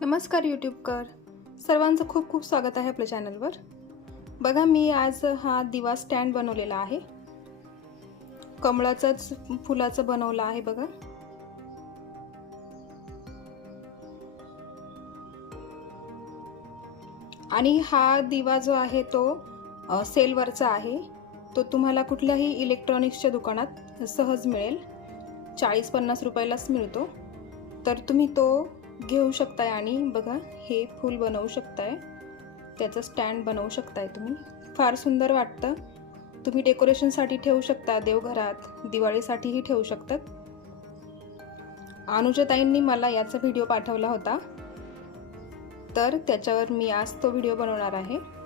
नमस्कार यूट्यूबकर. सर्वांचं खूप खूप स्वागत आहे आपल्या चॅनलवर. बघा मी आज हा दिवा स्टँड बनवलेला आहे. कमळाचंच फुलाचं बनवलं आहे बघा. आणि हा दिवा जो आहे तो सेलवरचा आहे. तो तुम्हाला कुठल्याही इलेक्ट्रॉनिक्सच्या दुकानात सहज मिळेल. चाळीस पन्नास रुपयालाच मिळतो. तर तुम्ही तो घेऊ शकताय आणि बघा हे फूल बनवू शकताय. त्याचं स्टँड बनवू शकताय तुम्ही. फार सुंदर वाटतं. तुम्ही डेकोरेशनसाठी ठेवू शकता देवघरात. दिवाळीसाठीही ठेवू शकतात. अनुजताईंनी मला याचा व्हिडिओ पाठवला होता. तर त्याच्यावर मी आज तो व्हिडिओ बनवणार आहे.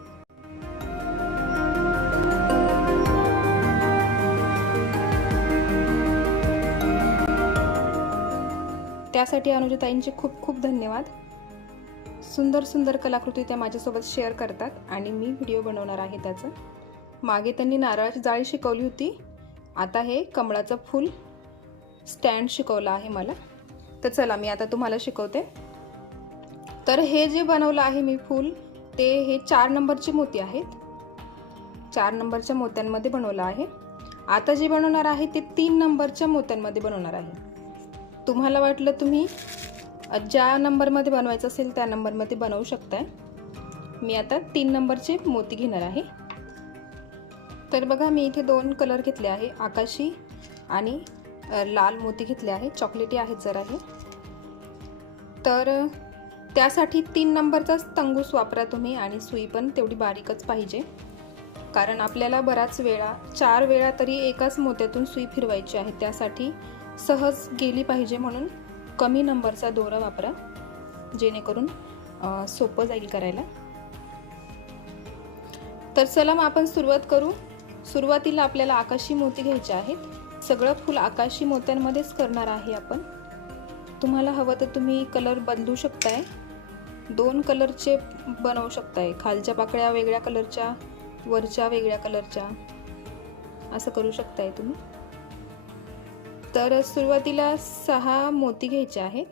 त्यासाठी अनुजताईंचे खूप खूप धन्यवाद. सुंदर सुंदर कलाकृती त्या माझ्यासोबत शेअर करतात आणि मी व्हिडिओ बनवणार आहे त्याचं. मागे त्यांनी नारळाची जाळी शिकवली होती. आता हे कमळाचं फूल स्टँड शिकवलं आहे मला. तर चला मी आता तुम्हाला शिकवते. तर हे जे बनवलं आहे मी फूल ते हे चार नंबरचे मोती आहेत. चार नंबरच्या मोत्यांमध्ये बनवलं आहे. आता जे बनवणार आहे ते तीन नंबरच्या मोत्यांमध्ये बनवणार आहे. तुम्हाला वाटलं तुम्ही ज्या नंबरमध्ये बनवायचं असेल त्या नंबरमध्ये बनवू शकताय. मी आता तीन नंबरचे मोती घेणार आहे. तर बघा मी इथे दोन कलर घेतले आहे. आकाशी आणि लाल मोती घेतले आहे. चॉकलेटी आहेत जरा हे. तर त्यासाठी तीन नंबरचाच तंगूस वापरा तुम्ही आणि सुई पण तेवढी बारीकच पाहिजे. कारण आपल्याला बराच वेळा चार वेळा तरी एकाच मोत्यातून सुई फिरवायची आहे. त्यासाठी सहज गेली पाहिजे म्हणून कमी नंबरचा दोरा वापरा जेणेकरून सोपं जाईल करायला. तर चला मग आपण सुरुवात करू. सुरुवातीला आपल्याला आकाशी मोती घ्यायचे आहेत. सगळं फुल आकाशी मोत्यांमध्येच करणार आहे आपण. तुम्हाला हवं तर तुम्ही कलर बदलू शकताय. दोन कलरचे बनवू शकताय. खालच्या पाकळ्या वेगळ्या कलरच्या वरच्या वेगळ्या कलरच्या. असं करू शकताय तुम्ही. तर सुरुवातीला सहा मोती घ्यायचे आहेत.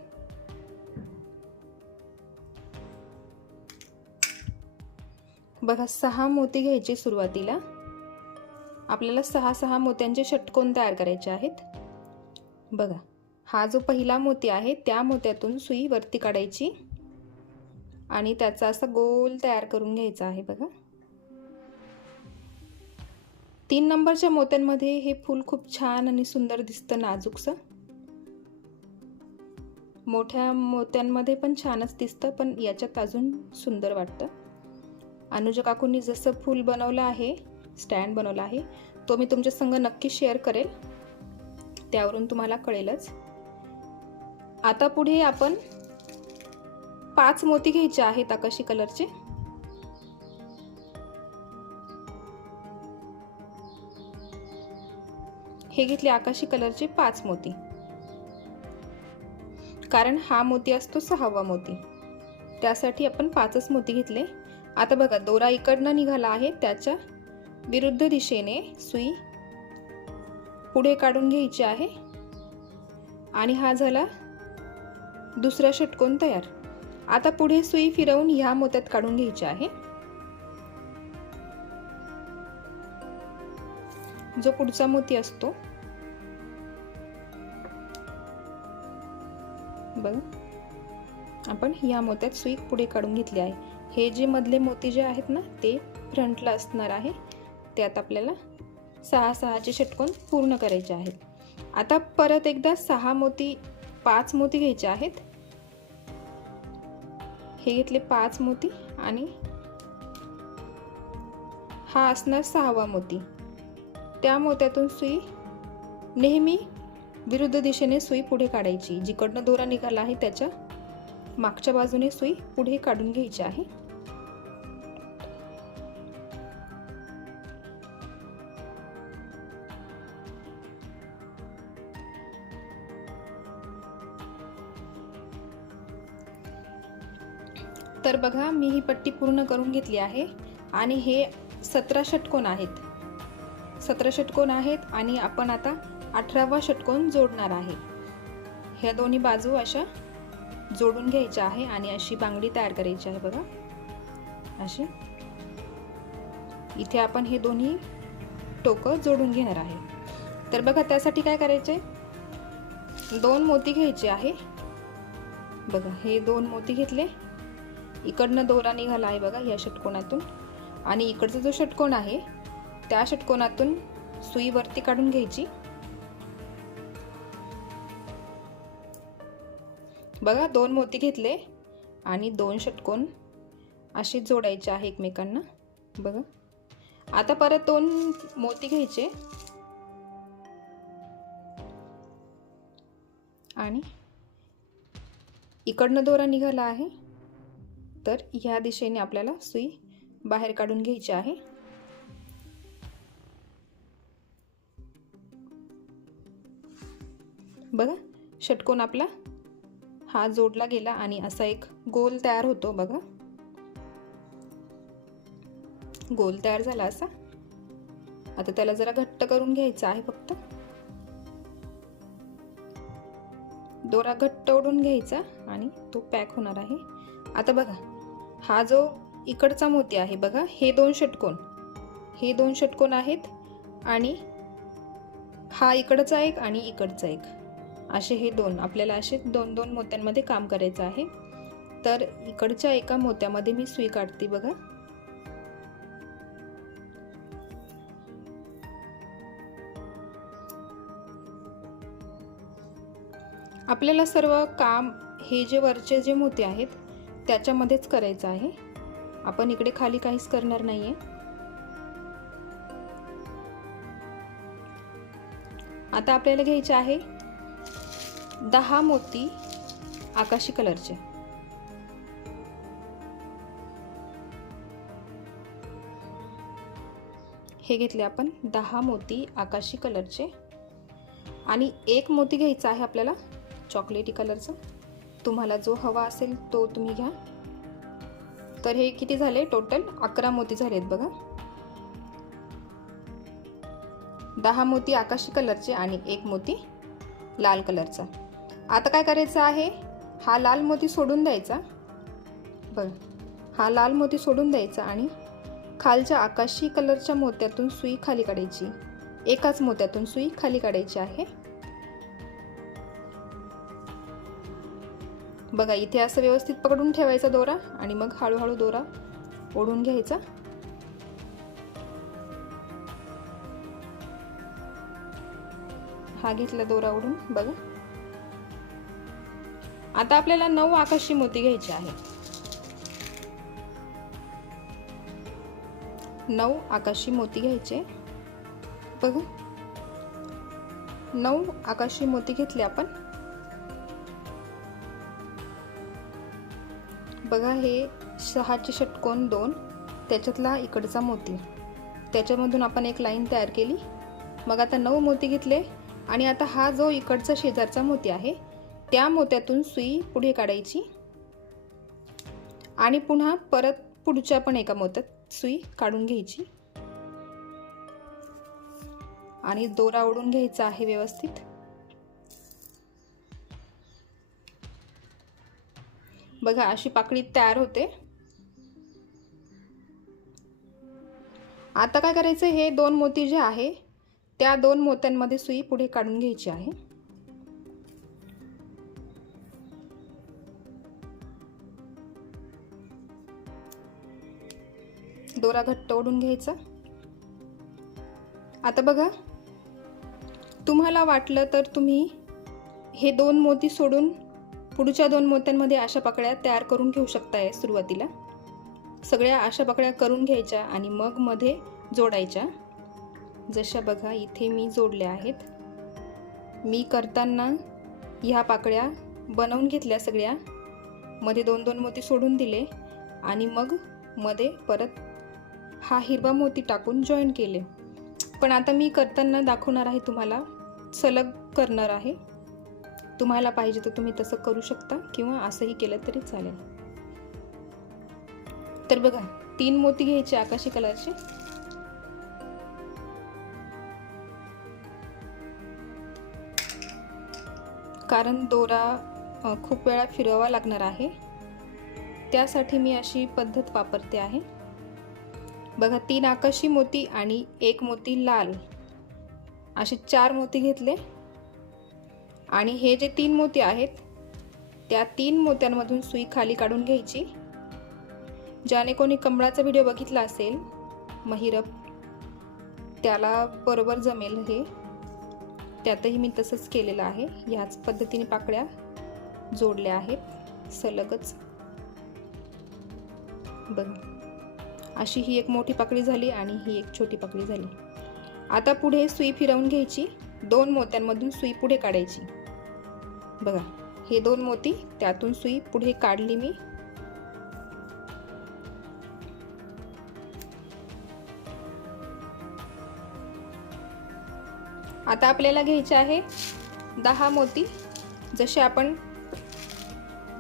बघा सहा मोती घ्यायचे सुरुवातीला. आपल्याला सहा सहा मोत्यांचे षटकोन तयार करायचे आहेत. बघा हा जो पहिला मोती आहे त्या मोत्यातून सुई वरती काढायची आणि त्याचा असा गोल तयार करून घ्यायचा आहे बघा. तीन नंबरच्या मोत्यांमध्ये हे फूल खूप छान आणि सुंदर दिसतं नाजूकसं. मोठ्या मोत्यांमध्ये पण छानच दिसतं पण याच्यात अजून सुंदर वाटतं. अनुजा काकूंनी जसं फूल बनवलं आहे स्टँड बनवला आहे तो मी तुमच्या संग नक्की शेअर करेल. त्यावरून तुम्हाला कळेलच. आता पुढे आपण पाच मोती घ्यायचे आहेत आकाशी कलरचे. हे घेतले आकाशी कलरचे पाच मोती. कारण हा मोती असतो सहावा मोती. त्यासाठी आपण पाचच मोती घेतले. आता बघा दोरा इकडनं निघाला आहे त्याच्या विरुद्ध दिशेने सुई पुढे काढून घ्यायची आहे. आणि हा झाला दुसरा षटकोन तयार. आता पुढे सुई फिरवून ह्या मोत्यात काढून घ्यायची आहे. जो पुढचा मोती असतो. बघ. आपण या मोत्यात सुई पुढे काढून घेतली आहे. हे जे मधले मोती जे आहेत ना ते फ्रंटला असणार आहे. त्यात आपल्याला सहा सहाचे षटकोन पूर्ण करायचे आहेत. आता परत एकदा सहा मोती पाच मोती घ्यायचे आहेत. हे घेतले पाच मोती आणि हा असणार सहावा मोती. त्या मोत्यातून सुई नेहमी विरुद्ध दिशेने सुई पुढे काढायची. जिकडनं दोरा निघाला आहे त्याच्या मागच्या बाजूने सुई पुढे काढून घ्यायची आहे. तर बघा मी ही पट्टी पूर्ण करून घेतली आहे आणि हे सतरा षटकोन आहेत. सतरा षटकोन आहेत आणि आपण आता अठरावा षटकोन जोडणार आहे. ह्या दोन्ही बाजू अशा जोडून घ्यायच्या आहे आणि अशी बांगडी तयार करायची आहे बघा. अशी. इथे आपण हे दोन्ही टोकं जोडून घेणार आहे. तर बघा त्यासाठी काय करायचे दोन मोती घ्यायचे आहे. बघा हे दोन मोती घेतले. इकडनं दोरा निघाला आहे बघा या षटकोनातून. आणि इकडचा जो षटकोन आहे त्या षटकोनातून सुई वरती काढून घ्यायची. बघा दोन मोती घेतले आणि दोन षटकोन असे जोडायचे आहे एकमेकांना. बघा. आता परत दोन मोती घ्यायचे. आणि इकडनं दोरा निघाला आहे. तर ह्या दिशेने आपल्याला सुई बाहेर काढून घ्यायची आहे. बघा षटकोन आपला. हा जोडला गेला आणि असा एक गोल तयार होतो बघा. गोल तयार झाला असा. आता त्याला जरा घट्ट करून घ्यायचा आहे फक्त. दोरा घट्ट ओढून घ्यायचा आणि तो पॅक होणार आहे. आता बघा हा जो इकडचा मोती आहे बघा हे दोन षटकोन. हे दोन षटकोन आहेत आणि हा इकडचा एक आणि इकडचा एक. असे हे दोन आपल्याला असे दोन दोन मोत्यांमध्ये काम करायचं आहे. तर इकडच्या एका मोत्यामध्ये मी सुई काढते बघा. आपल्याला सर्व काम हे जे वरचे जे मोते आहेत त्याच्यामध्येच करायचं आहे. आपण इकडे खाली काहीच करणार नाहीये. आता आपल्याला घ्यायचे आहे दहा मोती आकाशी कलरचे. हे घेतले आपण दहा मोती आकाशी कलरचे. आणि एक मोती घ्यायचा आहे आपल्याला चॉकलेटी कलरचा. तुम्हाला जो हवा असेल तो तुम्ही घ्या. तर हे किती झाले? टोटल अकरा मोती झालेत बघा. दहा मोती आकाशी कलरचे आणि एक मोती लाल कलरचा. आता काय करायचं आहे? हा लाल मोती सोडून द्यायचा. बघ हा लाल मोती सोडून द्यायचा आणि खालच्या आकाशी कलरच्या मोत्यातून सुई खाली काढायची. एकाच मोत्यातून सुई खाली काढायची आहे. बघा इथे असं व्यवस्थित पकडून ठेवायचा दोरा आणि मग हळूहळू दोरा ओढून घ्यायचा. हा घेतला दोरा ओढून बघा. आता आपल्याला नऊ आकाशी मोती घ्यायचे आहे नऊ आकाशी मोती घ्यायचे. बघू. नऊ आकाशी मोती घेतले आपण. बघा हे सहाचे षटकोन दोन त्याच्यातला इकडचा मोती. त्याच्यामधून आपण एक लाईन तयार केली. मग आता नऊ मोती घेतले आणि आता हा जो इकडचा शेजारचा मोती आहे त्या मोत्यातून सुई पुढे काढायची. आणि पुन्हा परत पुढच्या पण एका मोत्यात सुई काढून घ्यायची. आणि दोरा ओढून घ्यायचा आहे व्यवस्थित. बघा अशी पाकळी तयार होते. आता काय करायचं? हे दोन मोती जे आहे त्या दोन मोत्यांमध्ये सुई पुढे काढून घ्यायची आहे. दोरा घट्ट ओढून घ्यायचा. आता बघा तुम्हाला वाटलं तर तुम्ही हे दोन मोती सोडून पुढच्या दोन मोत्यांमध्ये अशा पकड्या तयार करून घेऊ शकताय सुरुवातीला. सगळ्या आशा पकड्या करून घ्यायच्या आणि मग मध्ये जोडायच्या. जशा बघा इथे मी जोडल्या आहेत. मी करताना ह्या पाकळ्या बनवून घेतल्या सगळ्या. मध्ये दोन दोन मोती सोडून दिले आणि मग मध्ये परत हा हिरवा मोती टाकून जॉईन केले. पण आता मी करताना दाखवणार आहे तुम्हाला सलग करणार आहे. तुम्हाला पाहिजे तर तुम्ही तसं करू शकता किंवा असंही केलं तरी चालेल. तर बघा तीन मोती घ्यायचे आकाशी कलरचे. कारण दोरा खूप वेळा फिरवावा लागणार आहे. त्यासाठी मी अशी पद्धत वापरते आहे. बघा तीन आकाशी मोती आणि एक मोती लाल. असे चार मोती घेतले. आणि हे जे तीन मोती आहेत त्या तीन मोत्यांमधून सुई खाली काढून घ्यायची. ज्याने कोणी कमळाचा व्हिडिओ बघितला असेल महिरप त्याला बरोबर जमेल हे. त्यातही मी तसंच केलेलं आहे. ह्याच पद्धतीने पाकळ्या जोडल्या आहेत. सलगच. बघ. अशी ही एक मोठी पाकळी झाली आणि ही एक छोटी पाकळी झाली. आता पुढे सुई फिरवून घ्यायची. दोन मोत्यांमधून सुई पुढे काढायची. बघा हे दोन मोती त्यातून सुई पुढे काढली मी. आता आपल्याला घ्यायचे आहे दहा मोती. जसे आपण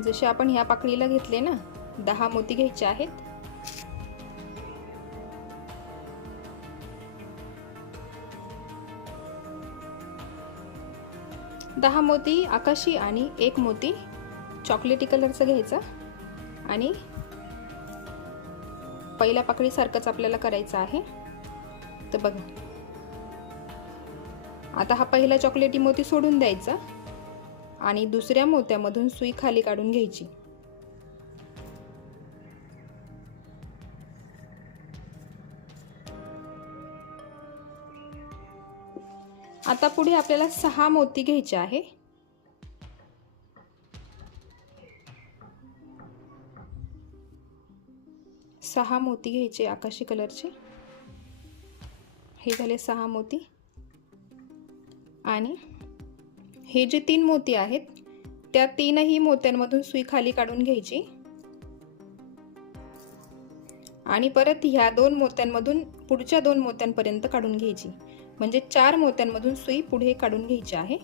जसे आपण ह्या पाकळीला घेतले ना दहा मोती घ्यायचे आहेत. दहा मोती आकाशी आणि एक मोती चॉकलेटी कलरचा घ्यायचा. आणि पहिल्या पाकळीसारखंच आपल्याला करायचं आहे. तर बघा. आता हा पहिला चॉकलेटी मोती सोडून द्यायचा. आणि दुसऱ्या मोत्यामधून सुई खाली काढून घ्यायची. आता पुढे आपल्याला सहा मोती घ्यायचे आहे. सहा मोती घ्यायचे आकाशी कलरचे. हे झाले सहा मोती. आणि हे जे तीन मोती आहेत त्या तीनही मोत्यांमधून सुई खाली काढून घ्यायची. आणि परत ह्या दोन मोत्यांमधून पुढच्या दोन मोत्यांपर्यंत काढून घ्यायची. म्हणजे चार मोत्यांमधून सुई पुढे काढून घ्यायची आहे.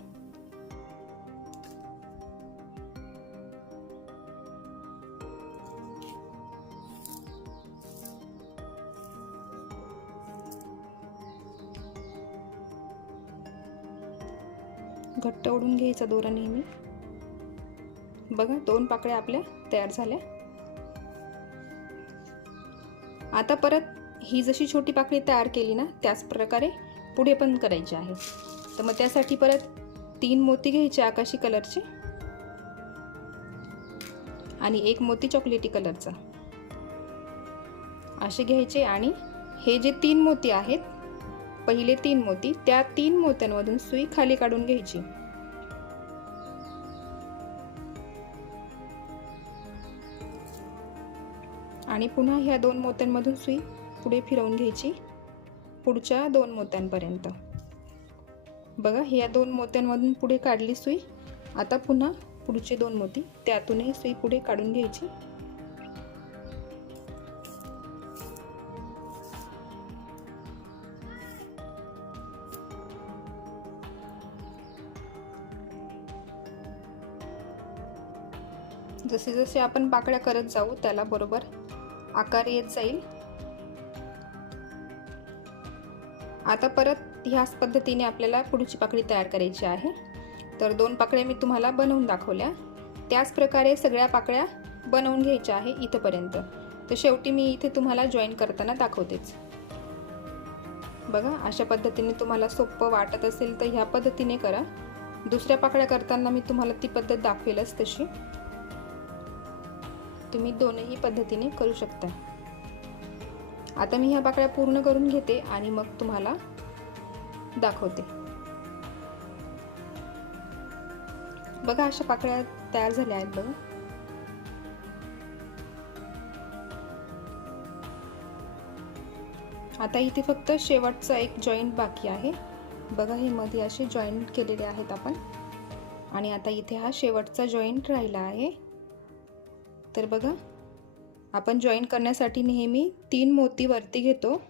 घट्ट ओढून घ्यायचा दोरा नेहमी. बघा दोन पाकळ्या आपल्या तयार झाल्या. आता परत ही जशी छोटी पाकळी तयार केली ना त्याच प्रकारे पुढे पण करायची आहे. तर मग त्यासाठी परत तीन मोती घ्यायचे आकाशी कलरचे आणि एक मोती चॉकलेटी कलरचा. असे घ्यायचे आणि हे जे तीन मोती आहेत पहिले तीन मोती त्या तीन मोत्यांमधून सुई खाली काढून घ्यायची. आणि पुन्हा ह्या दोन मोत्यांमधून सुई पुढे फिरवून घ्यायची. पुढच्या दोन मोत्यांपर्यंत. बघा ह्या दोन मोत्यांमधून पुढे काढली सुई. आता पुन्हा पुढचे दोन मोती. त्यातूनही सुई पुढे काढून घ्यायची. जसे जसे आपण पाकळ्या करत जाऊ त्याला बरोबर आकार येत जाईल. आता परत ह्याच पद्धतीने आपल्याला पुढची पाकळी तयार करायची आहे. तर दोन पाकळ्या मी तुम्हाला बनवून दाखवल्या. त्याच प्रकारे सगळ्या पाकळ्या बनवून घ्यायच्या आहे इथंपर्यंत. तर शेवटी मी इथे तुम्हाला जॉईन करताना दाखवतेच. बघा अशा पद्धतीने तुम्हाला सोपं वाटत असेल तर ह्या पद्धतीने करा. दुसऱ्या पाकळ्या करताना मी तुम्हाला ती पद्धत दाखवेलच तशी. तुम्ही दोनही पद्धतीने करू शकता. आता मी ह्या पाकळ्या पूर्ण करून घेते आणि मग तुम्हाला दाखवते. बघा अशा पाकळ्या तयार झाल्या आहेत बघा. आता इथे फक्त शेवटचा एक जॉईंट बाकी आहे. बघा हे मध्ये असे जॉईंट केलेले आहेत आपण. आणि आता इथे हा शेवटचा जॉईंट राहिला आहे. तर बघा. आपण जॉईन करण्यासाठी नेहमी तीन मोती वरती घेतो.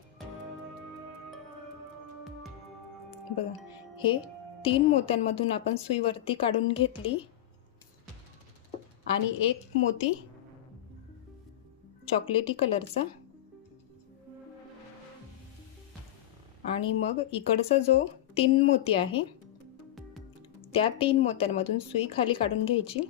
बघा हे तीन मोत्यांमधून आपण सुई वरती काढून घेतली. आणि एक मोती चॉकलेटी कलरचा आणि मग इकडचा जो तीन मोती आहे त्या तीन मोत्यांमधून सुई खाली काढून घ्यायची.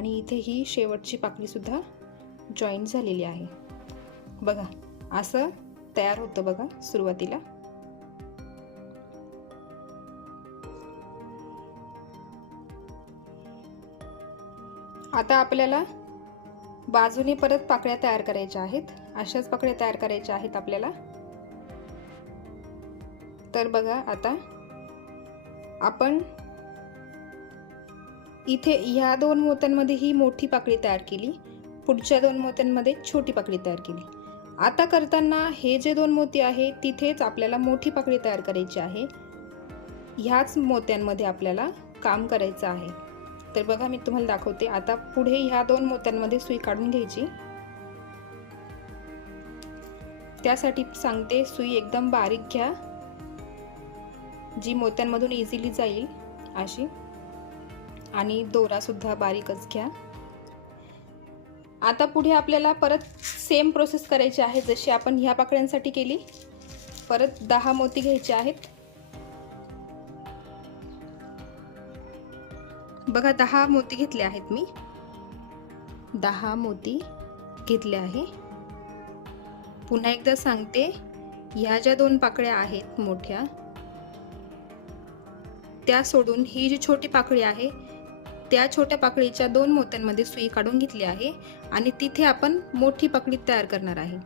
आणि इथे ही शेवटची पाकळीसुद्धा जॉईन झालेली आहे. बघा असं तयार होतं बघा सुरुवातीला. आता आपल्याला बाजूने परत पाकळ्या तयार करायच्या आहेत. अशाच पाकळ्या तयार करायच्या आहेत आपल्याला. तर बघा आता आपण इथे ह्या दोन मोत्यांमध्ये ही मोठी पाकळी तयार केली पुढच्या दोन मोत्यांमध्ये छोटी पाकळी तयार केली. आता करताना हे जे दोन मोती आहे तिथेच आपल्याला मोठी पाकळी तयार करायची आहे. ह्याच मोत्यांमध्ये आपल्याला काम करायचं आहे. तर बघा मी तुम्हाला दाखवते. आता पुढे ह्या दोन मोत्यांमध्ये सुई काढून घ्यायची. त्यासाठी सांगते सुई एकदम बारीक घ्या. जी मोत्यांमधून इझिली जाईल अशी. आणि दोरासुद्धा बारीकच घ्या. आता पुढे आपल्याला परत सेम प्रोसेस करायची आहे जशी आपण ह्या पाकळ्यांसाठी केली. परत दहा मोती घ्यायचे आहेत. बघा दहा मोती घेतले आहेत मी. दहा मोती घेतले आहे. पुन्हा एकदा सांगते ह्या ज्या दोन पाकळ्या आहेत मोठ्या त्या सोडून ही जी छोटी पाकळी आहे त्या छोट्या पाकळीच्या दोन मोत्यांमध्ये सुई काढून घेतली आहे आणि तिथे आपण मोठी पाकळी तयार करणार आहे.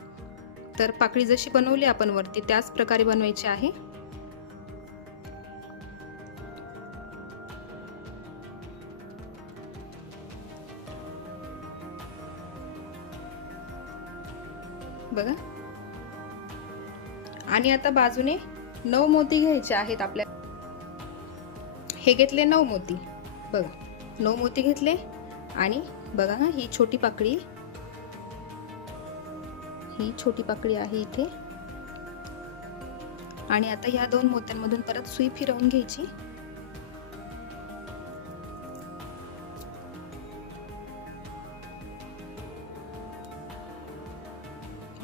तर पाकळी जशी बनवली आपण वरती त्याच प्रकारे बनवायची आहे. बघा. आणि आता बाजूने नऊ मोती घ्यायचे आहेत आपल्या हे घेतले नऊ मोती. बघा. नऊ मोती घेतले आणि बघा ना ही छोटी पाकळी. ही छोटी पाकळी आहे इथे. आणि आता ह्या दोन मोत्यांमधून परत सुई फिरवून घ्यायची.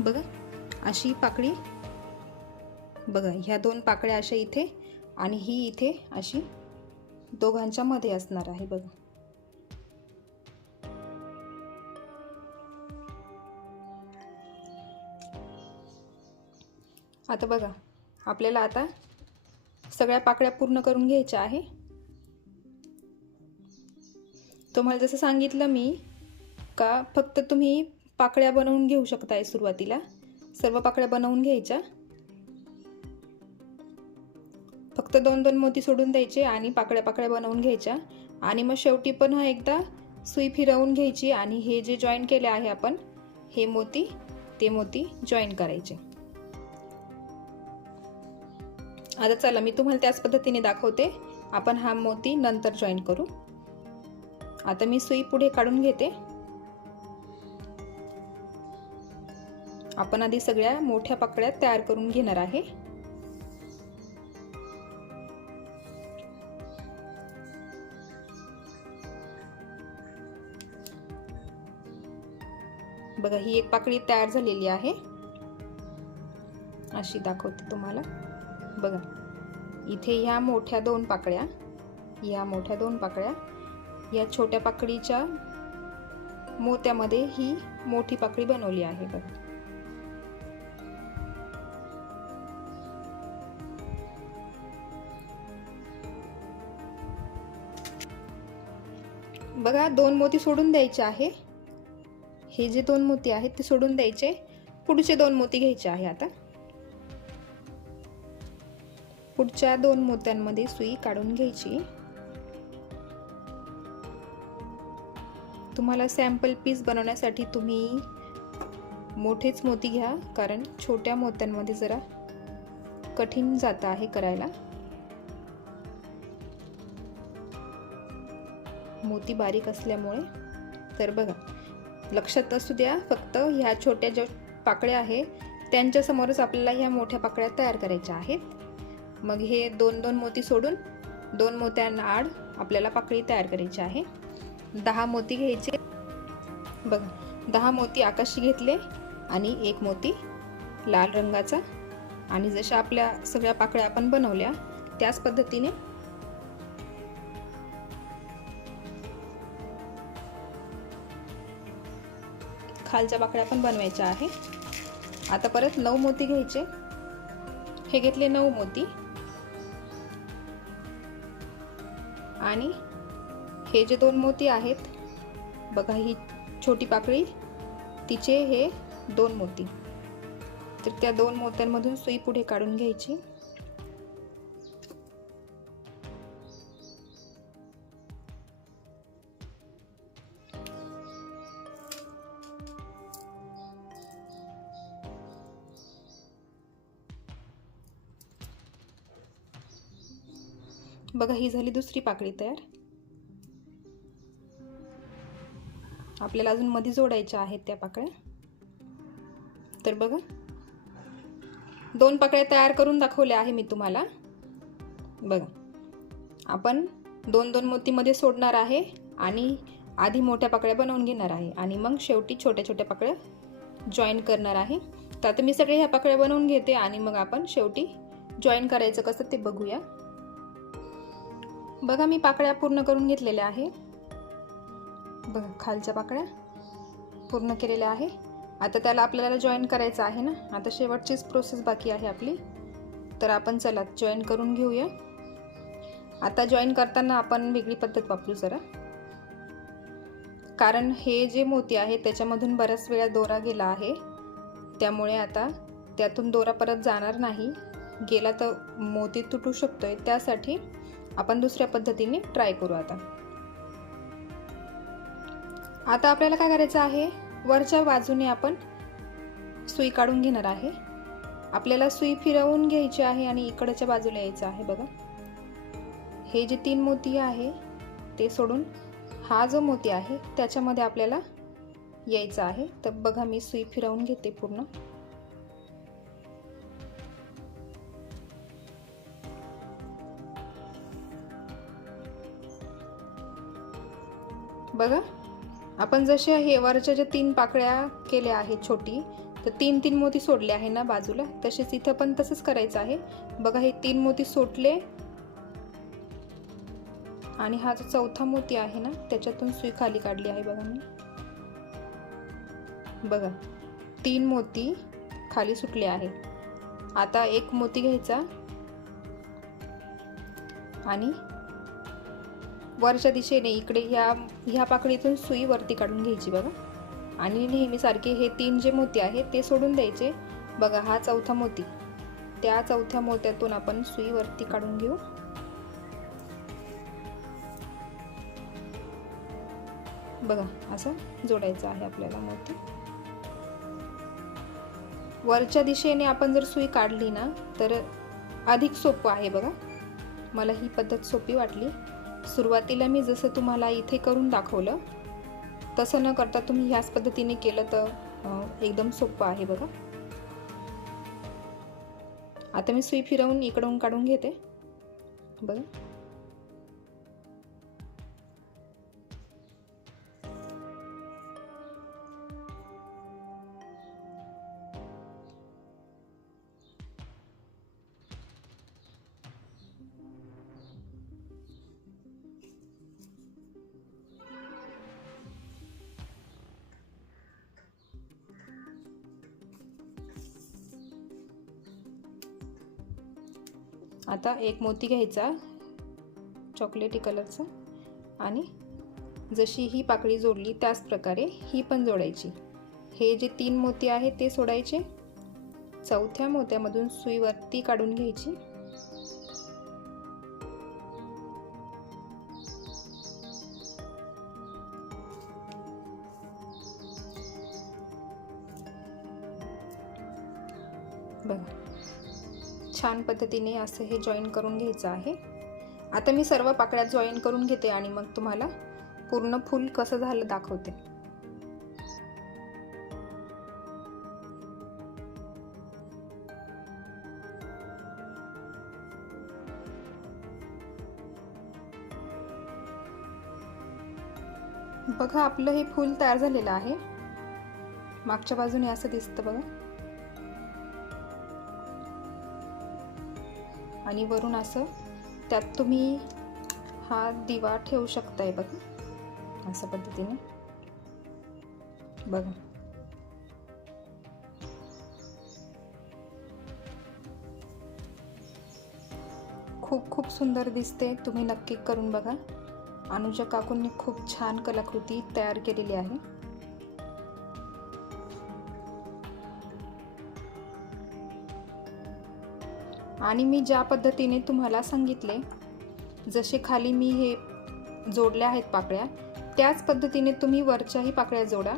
बघा अशी पाकळी. बघा ह्या दोन पाकळ्या अशा इथे आणि ही इथे अशी दोघांच्या मध्ये असणार आहे बघा. आता बघा आपल्याला आता सगळ्या पाकळ्या पूर्ण करून घ्यायच्या आहे. तुम्हाला जसं सांगितलं मी का फक्त तुम्ही पाकळ्या बनवून घेऊ शकताय सुरुवातीला. सर्व पाकळ्या बनवून घ्यायच्या. फक्त दोन दोन मोती सोडून द्यायचे आणि पाकळ्या पाकळ्या बनवून घ्यायच्या. आणि मग शेवटी पण हा एकदा सुई फिरवून घ्यायची आणि हे जे जॉईन केले आहे आपण हे मोती ते मोती जॉईन करायचे. आता चला मी तुम्हाला त्याच पद्धतीने दाखवते. आपण हा मोती नंतर जॉईन करू. आता मी सुई पुढे काढून घेते. आपण आधी सगळ्या मोठ्या पाकळ्या तयार करून घेणार आहे. बघा ही एक पाकळी तयार झालेली आहे. अशी दाखवते तुम्हाला. बघा. इथे ह्या मोठ्या दोन पाकळ्या या मोठ्या दोन पाकळ्या या छोट्या पाकळीच्या मोत्यामध्ये ही मोठी पाकळी बनवली आहे बघा. बघा दोन मोती सोडून द्यायचे आहे. हे जे दोन मोती आहेत ते सोडून द्यायचे. पुढचे दोन मोती घ्यायचे आहे आता. पुढच्या दोन मोत्यांमध्ये सुई काढून घ्यायची. तुम्हाला सॅम्पल पीस बनवण्यासाठी तुम्ही मोठेच मोती घ्या कारण छोट्या मोत्यांमध्ये जरा कठीण जातं आहे करायला. मोती बारीक असल्यामुळे तर बघा लक्षात असू द्या फक्त ह्या छोट्या ज्या पाकळ्या आहे त्यांच्यासमोरच आपल्याला ह्या मोठ्या पाकळ्या तयार करायच्या आहेत. मग हे दोन दोन मोती सोडून दोन मोत्यांना आड आपल्याला पाकळी तयार करायची आहे. दहा मोती घ्यायचे. बघ दहा मोती आकाशी घेतले आणि एक मोती लाल रंगाचा. आणि जशा आपल्या सगळ्या पाकळ्या आपण बनवल्या त्याच पद्धतीने खालच्या पाकळ्या पण बनवायच्या आहे. आता परत नऊ मोती घ्यायचे. हे घेतले नऊ मोती. आणि हे जे दोन मोती आहेत बघा ही छोटी पाकळी तिचे हे दोन मोती. तर त्या दोन मोत्यांमधून सुई पुढे काढून घ्यायची. बघा ही झाली दुसरी पाकळी तयार. आपल्याला अजून मध्ये जोडायच्या आहेत त्या पाकळ्या. तर बघा दोन पाकळ्या तयार करून दाखवल्या आहे मी तुम्हाला. बघा आपण दोन दोन मोतीमध्ये सोडणार आहे आणि आधी मोठ्या पाकळ्या बनवून घेणार आहे आणि मग शेवटी छोट्या छोट्या पाकळ्या जॉईन करणार आहे. तर आता मी सगळे ह्या पाकळ्या बनवून घेते आणि मग आपण शेवटी जॉईन करायचं कसं ते बघूया. बघा मी पाकळ्या पूर्ण करून घेतलेल्या आहे. बघा खालच्या पाकळ्या पूर्ण केलेल्या आहे. आता त्याला आपल्याला जॉईन करायचं आहे ना? आता शेवटचीच प्रोसेस बाकी आहे आपली. तर आपण चला जॉईन करून घेऊया. आता जॉईन करताना आपण वेगळी पद्धत वापरू जरा. कारण हे जे मोती आहे त्याच्यामधून बऱ्याच वेळा दोरा गेला आहे. त्यामुळे आता त्यातून दोरा परत जाणार नाही. गेला तर मोती तुटू शकतोय. त्यासाठी आपण दुसऱ्या पद्धतीने ट्राय करू आता. आता आपल्याला काय करायचं आहे? वरच्या बाजूने आपण सुई काढून घेणार आहे. आपल्याला सुई फिरवून घ्यायची आहे आणि इकडच्या बाजूला यायचं आहे बघा. हे जे तीन मोती आहे ते सोडून हा जो मोती आहे त्याच्यामध्ये आपल्याला यायचं आहे. तर बघा मी सुई फिरवून घेते पूर्ण. बघा आपण जसे हे वरच्या ज्या तीन पाकळ्या केल्या आहेत छोटी तर तीन तीन मोती सोडले आहे ना बाजूला? तसेच इथं पण तसंच करायचं आहे. बघा हे तीन मोती सोडले आणि हा जो चौथा मोती आहे ना त्याच्यातून सुई खाली काढली आहे बघा मी. बघा तीन मोती खाली सुटले आहे आता एक मोती घ्यायचा. आणि वरच्या दिशेने इकडे ह्या ह्या पाकळीतून सुई वरती काढून घ्यायची बघा. आणि नेहमीसारखे हे तीन जे मोती आहेत ते सोडून द्यायचे. बघा हा चौथा मोती. त्या चौथ्या मोत्यातून आपण सुई वरती काढून घेऊ. बघा असं जोडायचं आहे आपल्याला मोती. वरच्या दिशेने आपण जर सुई काढली ना तर अधिक सोपं आहे बघा. मला ही पद्धत सोपी वाटली. सुरुवातीला मी जसं तुम्हाला इथे करून दाखवलं तसं न करता तुम्ही ह्याच पद्धतीने केलं तर एकदम सोपं आहे बघा. आता मी सुई फिरवून इकडून काढून घेते. बघा. आता एक मोती घ्यायचा चॉकलेटी कलरचा आणि जशी ही पाकळी जोडली त्याच प्रकारे ही पण जोडायची. हे जे तीन मोती आहेत ते सोडायचे. चौथ्या मोत्यामधून सुई वरती काढून घ्यायची. पद्धतीने असं हे जॉईन करून घ्यायचं आहे. आता मी सर्व पाकळ्यात जॉईन करून घेते आणि मग तुम्हाला पूर्ण फुल कसं झालं दाखवते. बघा आपलं हे फूल तयार झालेलं आहे. मागच्या बाजूने असं दिसतं बघा. आणि वरून असं त्यात तुम्ही हा दिवा ठेवू शकताय बघ. अशा पद्धतीने. बघा. खूप खूप सुंदर दिसते. तुम्ही नक्की करून बघा. अनुजा काकूंनी खूप छान कलाकृती तयार केलेली आहे. आणि मी ज्या पद्धतीने तुम्हाला सांगितले जसे खाली मी हे जोडल्या आहेत पाकळ्या त्याच पद्धतीने तुम्ही वरच्याही पाकळ्या जोडा.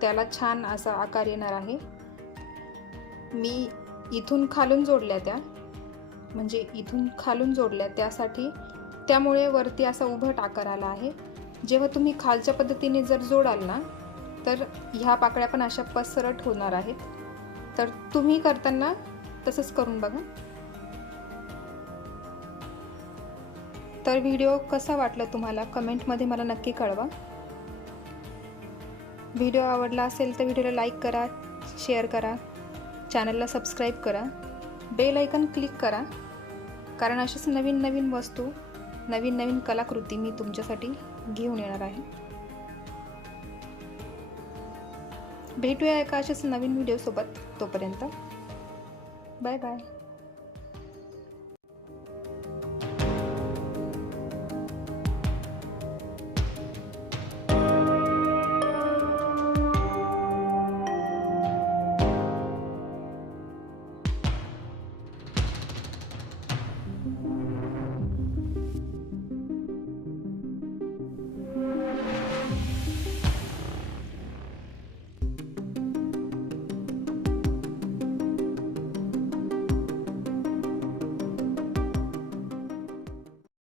त्याला छान असा आकार येणार आहे. मी इथून खालून जोडल्या त्या. म्हणजे इथून खालून जोडल्या त्यासाठी. त्यामुळे वरती असा उभट आकार आला आहे. जेव्हा तुम्ही खालच्या पद्धतीने जर जोडाल ना तर ह्या पाकळ्या पण अशा पसरट होणार आहेत. तर तुम्ही करताना तसंच करून बघा. तर व्हिडिओ कसा वाटला तुम्हाला? कमेंटमध्ये मला नक्की कळवा. व्हिडिओ आवडला असेल तर व्हिडिओला लाईक करा शेअर करा चॅनलला सबस्क्राईब करा बेल ऐकन क्लिक करा कारण अशाच नवीन नवीन वस्तू नवीन नवीन कलाकृती मी तुमच्यासाठी घेऊन येणार आहे. भेटूया एका अशाच नवीन व्हिडिओसोबत तोपर्यंत. Bye bye.